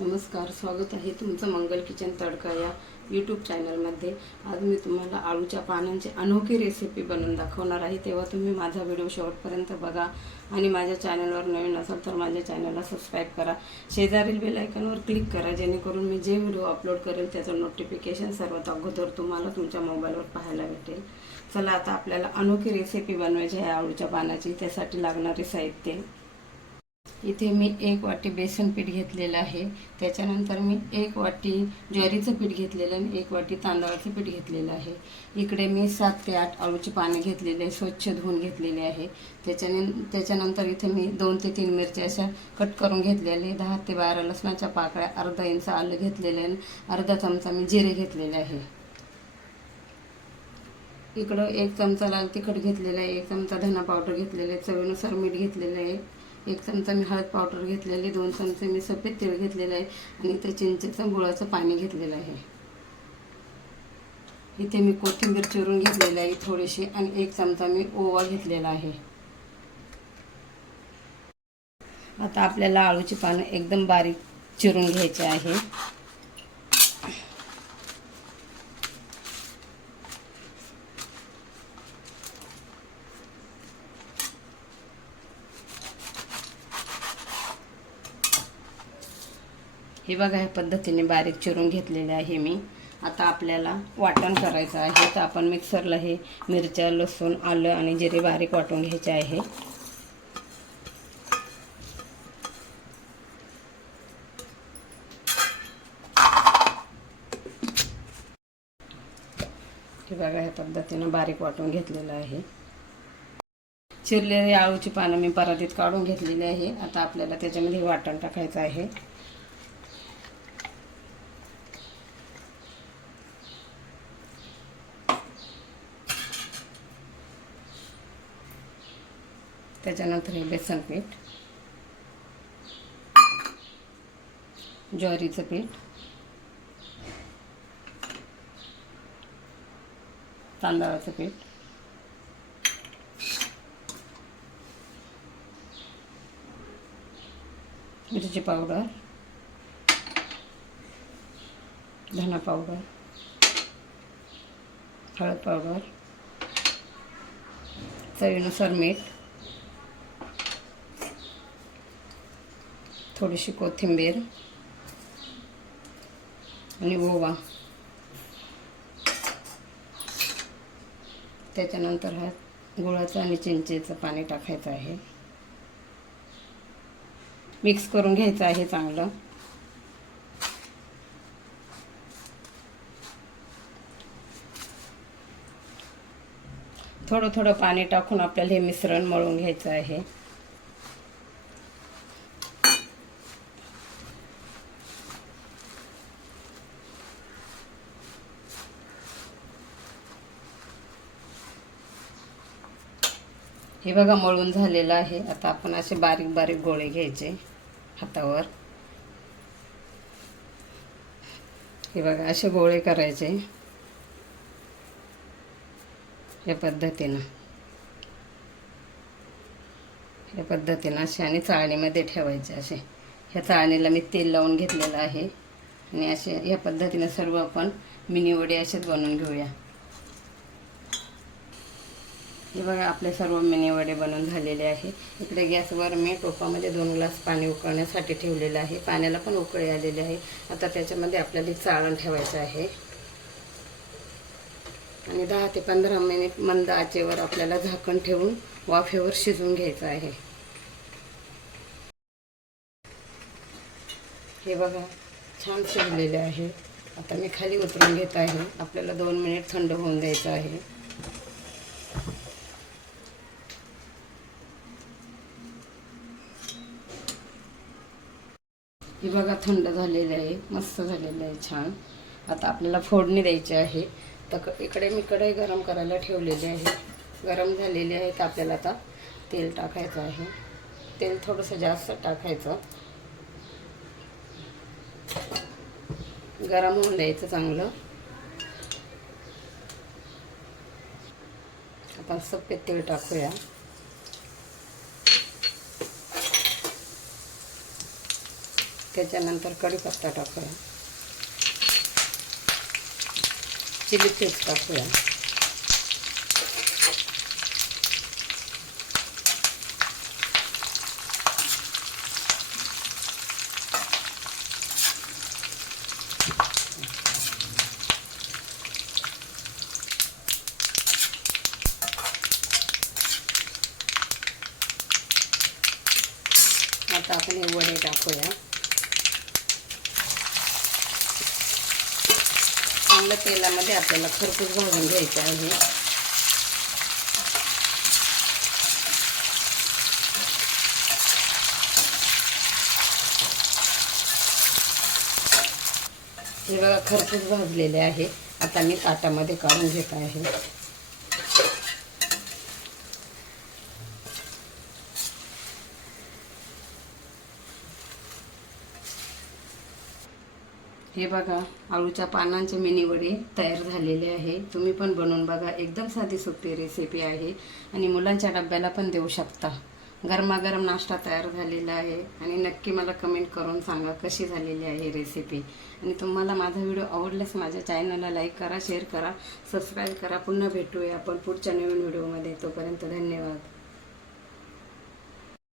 नमस्कार स्वागत आहे तुमचं मंगल किचन तडका या यूट्यूब चॅनलमध्ये आज मी तुम्हाला आळूच्या पानांची अनोखी रेसिपी बनवून दाखवणार आहे. तेव्हा तुम्ही माझा व्हिडिओ शेवटपर्यंत बघा आणि माझ्या चॅनलवर नवीन असाल तर माझ्या चॅनलला सबस्क्राईब करा. शेजारील बेलायकनवर क्लिक करा जेणेकरून मी जे व्हिडिओ अपलोड करेल त्याचं नोटिफिकेशन सर्वात अगोदर तुम्हाला तुमच्या मोबाईलवर पाहायला भेटेल. चला आता आपल्याला अनोखी रेसिपी बनवायची आहे आळूच्या पानाची. त्यासाठी लागणारे साहित्य. इथे मी एक वाटी बेसन पीठ घेतलेलं आहे. त्याच्यानंतर मी एक वाटी ज्वारीचं पीठ घेतलेलं आणि एक वाटी तांदळाचं पीठ घेतलेलं आहे. इकडे मी सात ते आठ आळूचे पाने घेतलेले आहे स्वच्छ धुवून घेतलेले आहे. त्याच्याने त्याच्यानंतर इथे मी दोन ते तीन मिरच्या अशा कट करून घेतलेले दहा ते बारा लसणाच्या पाकळ्या अर्धा इंच आलं घेतलेले आणि अर्धा चमचा मी जिरे घेतलेले आहे. इकडं एक चमचा लाल तिखट घेतलेला आहे एक चमचा धना पावडर घेतलेला आहे चवीनुसार मीठ घेतलेलं आहे. एक चमचा मी हळद पावडर घेतलेली दोन चमचे मी सफेद तेल घेतलेलं आहे आणि इथे चिंचेचं गुळाचं पाणी घेतलेलं आहे. इथे मी कोथिंबीर चिरून घेतलेली आहे थोडीशी आणि एक चमचा मी ओवा घेतलेला आहे. आता आपल्याला आळूची पानं एकदम बारीक चिरून घ्यायचे आहे. हे बघा ह्या पद्धतीने बारीक चिरून घेतलेले आहे मी. आता आपल्याला वाटण करायचं आहे. तर आपण मिक्सरला हे मिरच्या लसूण आलं आणि जिरे बारीक वाटून घ्यायचे आहे. हे बघा ह्या पद्धतीनं बारीक वाटून घेतलेलं आहे. चिरलेली आळूची पानं मी परातीत काढून घेतलेली आहे. आता आपल्याला त्याच्यामध्ये वाटण टाकायचं आहे. त्याच्यानंतर हे बेसन पीठ ज्वारीचं पीठ तांदळाचं पीठ मिरची पावडर धना पावडर हळद पावडर चवीनुसार मीठ थोडीशी कोथिंबीर आणि ओवा. त्याच्यानंतर हा गुळाचं आणि चिंचेचं पाणी टाकायचं आहे. मिक्स करून घ्यायचं आहे चांगलं. थोडं थोडं पाणी टाकून आपल्याला हे मिश्रण मळून घ्यायचं आहे. हे बघा मळून झालेलं आहे. आता आपण असे बारीक बारीक गोळे घ्यायचे हातावर. हे बघा असे गोळे करायचे या पद्धतीनं. या पद्धतीनं असे आणि चाळणीमध्ये ठेवायचे असे. ह्या चाळणीला मी तेल लावून घेतलेलं आहे. आणि असे या पद्धतीनं सर्व आपण मिनी वडे असेच बनवून घेऊया. हे बघा आपले सर्व मिनी वडे बनवून झालेले आहे. इकडे गॅसवर मी टोपामध्ये दोन ग्लास पाणी उकळण्यासाठी ठेवलेलं आहे. पाण्याला पण उकळी आलेली आहे. आता त्याच्यामध्ये आपल्याला चाळण ठेवायचं आहे. आणि दहा ते पंधरा मिनिट मंद आचेवर आपल्याला झाकण ठेवून वाफेवर शिजवून घ्यायचं आहे. हे बघा छान शिजलेले आहे. आता मी खाली उतरून घेत आहे. आपल्याला दोन मिनिट थंड होऊन द्यायचं आहे. हे बघा थंड झालेलं आहे मस्त झालेलं आहे छान. आता आपल्याला फोडणी द्यायची आहे. तर क- इकडे मी कढई गरम करायला ठेवलेली आहे. गरम झालेली आहे तर आपल्याला आता तेल टाकायचं आहे. तेल थोडंसं जास्त टाकायचं. गरम होऊन द्यायचं चांगलं. आता सफेद तेल टाकूया. त्याच्यानंतर कढीपत्ता टाकूया. चिली फ्लेक्स टाकूया. आता आपण हे वडे टाकूया. चांगलं तेलामध्ये आपल्याला खरपूस भाजून घ्यायचं आहे. हे बघा खरपूस भाजलेले आहे. आता मी ताटामध्ये काढून घेत आहे. हे बघा आळूच्या पानांचे मिनी वडे तयार झालेले आहे. तुम्ही पण बनवून बघा. एकदम साधी सोपी रेसिपी आहे. आणि मुलांच्या डब्याला पण देऊ शकता. गरमागरम नाश्ता तयार झालेला आहे. आणि नक्की मला कमेंट करून सांगा कशी झालेली आहे रेसिपी आणि तुम्हाला माझा व्हिडिओ आवडल्यास माझ्या चॅनलला लाईक करा शेअर करा सबस्क्राईब करा. पुन्हा भेटूया आपण पुढच्या नवीन व्हिडिओमध्ये तोपर्यंत धन्यवाद.